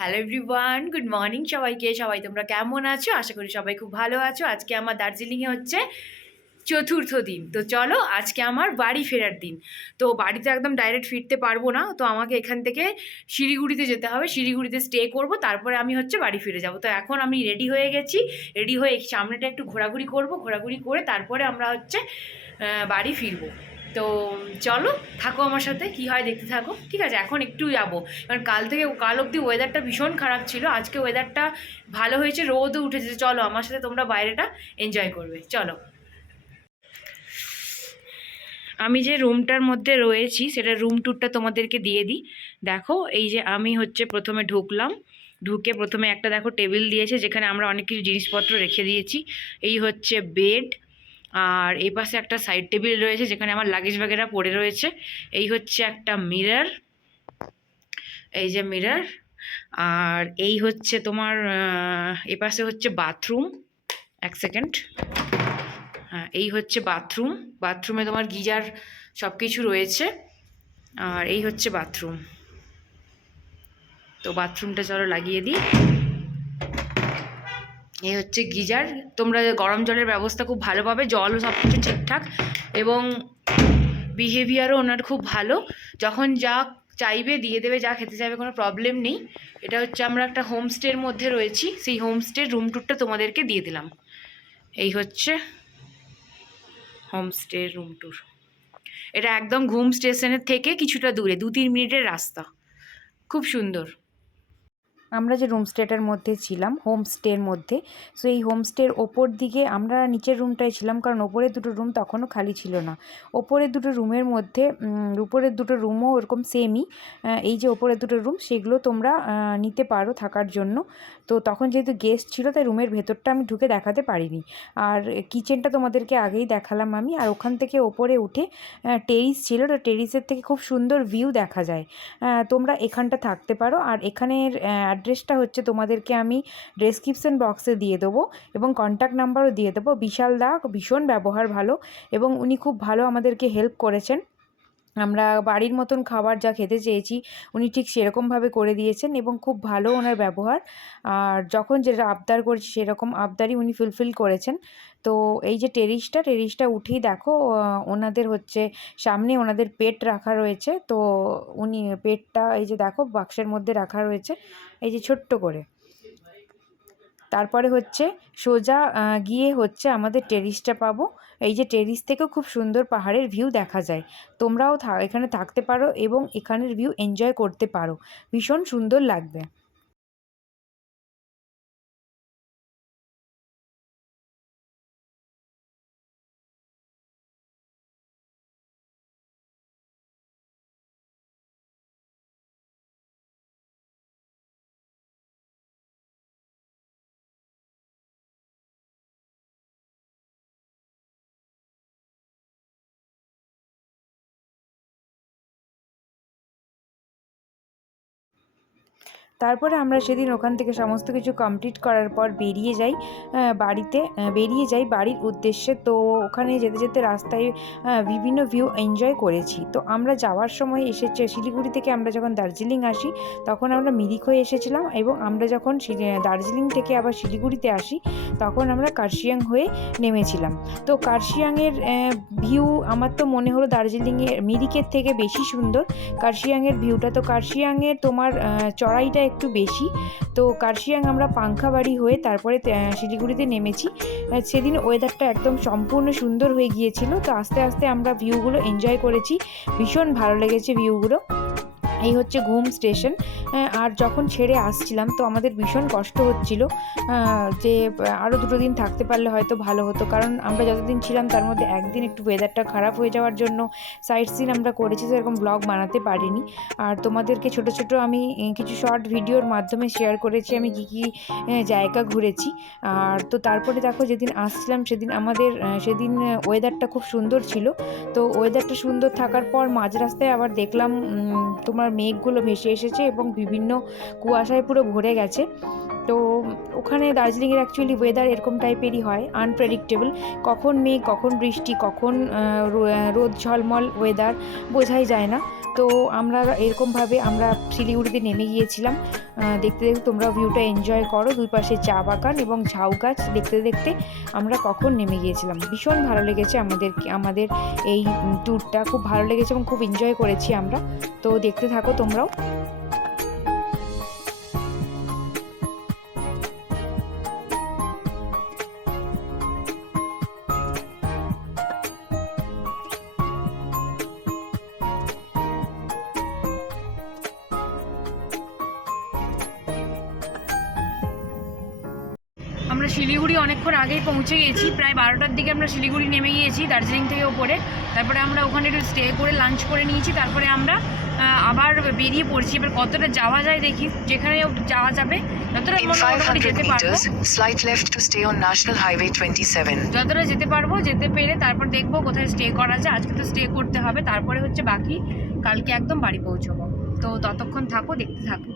Hello everyone, good morning সবাইকে। সবাই তোমরা কেমন আছো? আশা করি সবাই খুব ভালো আছো। আজকে আমার দার্জিলিংয়ে হচ্ছে চতুর্থ দিন। তো চলো, আজকে আমার বাড়ি ফেরার দিন। তো বাড়িতে একদম ডাইরেক্ট ফিরতে পারবো না, তো আমাকে এখান থেকে শিলিগুড়িতে যেতে হবে। শিলিগুড়িতে স্টে করব, তারপরে আমি হচ্ছে বাড়ি ফিরে যাব। তো এখন আমি রেডি হয়ে গেছি। রেডি হয়ে সামনেটা একটু ঘোরাঘুরি করব, ঘোরাঘুরি করে তারপরে আমরা হচ্ছে বাড়ি ফিরবো। তো চলো, থাকো আমার সাথে, কি হয় দেখতে থাকো। ঠিক আছে, এখন একটু যাবো, কারণ কাল অবধি ওয়েদারটা ভীষণ খারাপ ছিল। আজকে ওয়েদারটা ভালো হয়েছে, রোদও উঠেছে। চলো আমার সাথে তোমরা বাইরেটা এনজয় করবে, চলো। আমি যে রুমটার মধ্যে রয়েছি সেটা রুম ট্যুরটা তোমাদেরকে দিয়ে দিই। দেখো, এই যে আমি হচ্ছে প্রথমে ঢুকলাম। ঢুকে প্রথমে একটা দেখো টেবিল দিয়েছে, যেখানে আমরা অনেক কিছু জিনিসপত্র রেখে দিয়েছি। এই হচ্ছে বেড। আর এই পাশে একটা সাইড টেবিল রয়েছে, যেখানে আমার লাগেজ বাগেরা পড়ে রয়েছে। এই হচ্ছে একটা মিরর, এই যে মিরর। আর এই হচ্ছে তোমার এ পাশে হচ্ছে বাথরুম। এক সেকেন্ড। হ্যাঁ, এই হচ্ছে বাথরুম। বাথরুমে তোমার গিজার সব কিছু রয়েছে। আর এই হচ্ছে বাথরুম। তো বাথরুমটা চলো লাগিয়ে দিই। এই হচ্ছে গিজার। তোমরা গরম জলের ব্যবস্থা খুব ভালো পাবে, জলও সব কিছু ঠিকঠাক, এবং বিহেভিয়ারও ওনার খুব ভালো। যখন যা চাইবে দিয়ে দেবে, যা খেতে চাইবে, কোনো প্রবলেম নেই। এটা হচ্ছে আমরা একটা হোমস্টের মধ্যে রয়েছি, সেই হোমস্টের রুম ট্যুরটা তোমাদেরকে দিয়ে দিলাম। এই হচ্ছে হোমস্টের রুম ট্যুর। এটা একদম ঘুম স্টেশনের থেকে কিছুটা দূরে, 2-3 মিনিটের রাস্তা। খুব সুন্দর। আমরা যে রুমস্টেটার মধ্যে ছিলাম, হোমস্টের মধ্যে, সো এই হোমস্টের ওপর দিকে আমরা নিচের রুমটায় ছিলাম, কারণ ওপরের দুটো রুম তখনও খালি ছিল না। ওপরের দুটো রুমের মধ্যে উপরের দুটো রুমও ওরকম সেমই। এই যে ওপরের দুটো রুম, সেগুলো তোমরা নিতে পারো থাকার জন্য। তো তখন যেহেতু গেস্ট ছিল, তাই রুমের ভেতরটা আমি ঢুকে দেখাতে পারিনি। আর কিচেনটা তোমাদেরকে আগেই দেখালাম আমি। আর ওখান থেকে ওপরে উঠে টেরিস ছিল, তো টেরিসের থেকে খুব সুন্দর ভিউ দেখা যায়। তোমরা এখানটা থাকতে পারো। আর এখানের অ্যাড্রেসটা হচ্ছে তোমাদেরকে আমি ডেসক্রিপশন বক্সে দিয়ে দেবো, এবং কন্ট্যাক্ট নাম্বারও দিয়ে দেবো। বিশাল দা ভীষণ ব্যবহার ভালো, এবং উনি খুব ভালো আমাদেরকে হেল্প করেছেন। আমরা বাড়ির মতন খাবার যা খেতে চেয়েছি, উনি ঠিক সেরকমভাবে করে দিয়েছেন, এবং খুব ভালো ওনার ব্যবহার। আর যখন যেটা আবদার করেছি, সেরকম আবদারই উনি ফুলফিল করেছেন। তো এই যে টেরিসটা উঠেই দেখো, ওনাদের হচ্ছে সামনে ওনাদের পেট রাখা রয়েছে। তো উনি পেটটা এই যে দেখো বাক্সের মধ্যে রাখা রয়েছে, এই যে ছোট্ট করে। তারপরে হচ্ছে সোজা গিয়ে হচ্ছে আমাদের টেরিসটা পাবো। এই যে টেরিস থেকেও খুব সুন্দর পাহাড়ের ভিউ দেখা যায়। তোমরাও এখানে থাকতে পারো এবং এখানের ভিউ এনজয় করতে পারো, ভীষণ সুন্দর লাগবে। তারপরে আমরা সেদিন ওখান থেকে সমস্ত কিছু কমপ্লিট করার পর বেরিয়ে যাই বাড়ির উদ্দেশ্যে। তো ওখানে যেতে যেতে রাস্তায় বিভিন্ন ভিউ এনজয় করেছি। তো আমরা যাওয়ার সময় শিলিগুড়ি থেকে আমরা যখন দার্জিলিং আসি, তখন আমরা মিরিক হয়ে এসেছিলাম, এবং আমরা যখন দার্জিলিং থেকে আবার শিলিগুড়িতে আসি, তখন আমরা কার্শিয়াং হয়ে নেমেছিলাম। তো কার্শিয়াংয়ের ভিউ আমার তো মনে হলো দার্জিলিংয়ের মিরিকের থেকে বেশি সুন্দর কার্শিয়াংয়ের ভিউটা। তো কার্শিয়াংয়ের তোমার চড়াইটা একটু বেশি। তো কার্শিয়াং আমরা পাংখাবাড়ি হয়ে তারপরে শিলিগুড়িতে নেমেছি। সেদিন ওয়েদারটা একদম সম্পূর্ণ সুন্দর হয়ে গিয়েছিল। তো আস্তে আস্তে আমরা ভিউগুলো এনজয় করেছি, ভীষণ ভালো লেগেছে ভিউগুলো। এই হচ্ছে ঘুম স্টেশন। আর যখন ছেড়ে আসছিলাম, তো আমাদের ভীষণ কষ্ট হচ্ছিল যে আরও 2 দিন থাকতে পারলে হয়তো ভালো হতো, কারণ আমরা যতদিন ছিলাম তার মধ্যে একদিন একটু ওয়েদারটা খারাপ হয়ে যাওয়ার জন্য সাইট সিন আমরা করেছি, সেরকম ব্লগ বানাতে পারিনি। আর তোমাদেরকে ছোট ছোট আমি কিছু শর্ট ভিডিওর মাধ্যমে শেয়ার করেছি আমি কী কী জায়গা ঘুরেছি। আর তো তারপরে দেখো, যেদিন আসছিলাম সেদিন ওয়েদারটা খুব সুন্দর ছিল। তো ওয়েদারটা সুন্দর থাকার পর মাঝ রাস্তায় আবার দেখলাম তোমার মেঘগুলো ভেসে এসেছে এবং বিভিন্ন কুয়াশায় পুরো ভরে গেছে। তো ওখানে দার্জিলিংয়ের অ্যাকচুয়ালি ওয়েদার এরকম টাইপেরই হয়, আনপ্রেডিক্টেবল। কখন মেঘ, কখন বৃষ্টি, কখন রোদ ঝলমল ওয়েদার, বোঝাই যায় না। তো আমরা এরকমভাবে আমরা শিলিগুড়িতে নেমে গিয়েছিলাম। দেখতে দেখতে তোমরা ভিউটা এনজয় করো, দুই পাশে চা বাগান এবং ঝাউ গাছ দেখতে দেখতে আমরা কখন নেমে গিয়েছিলাম। ভীষণ ভালো লেগেছে আমাদের এই ট্যুরটা, খুব ভালো লেগেছে এবং খুব এনজয় করেছি আমরা। তো দেখতে থাকো তোমরাও। আমরা শিলিগুড়ি অনেকক্ষণ আগেই পৌঁছে গেছি, প্রায় 12টার দিকে আমরা শিলিগুড়ি নেমে গিয়েছি দার্জিলিং থেকে ওপরে। তারপরে আমরা ওখানে একটু স্টে করে লাঞ্চ করে নিয়েছি, তারপরে আমরা আবার বেরিয়ে পড়ছি। এবার কতটা যাওয়া যায় দেখি, যেখানে যাওয়া যাবে যতটা মোটামুটি যেতে পারবো, slight left to stay on National Highway 27. যতটা যেতে পারবো, যেতে পেরে তারপর দেখবো কোথায় স্টে করা যায়। আজকে তো স্টে করতে হবে, তারপরে হচ্ছে বাকি কালকে একদম বাড়ি পৌঁছবো। তো ততক্ষণ থাকো, দেখতে থাকো।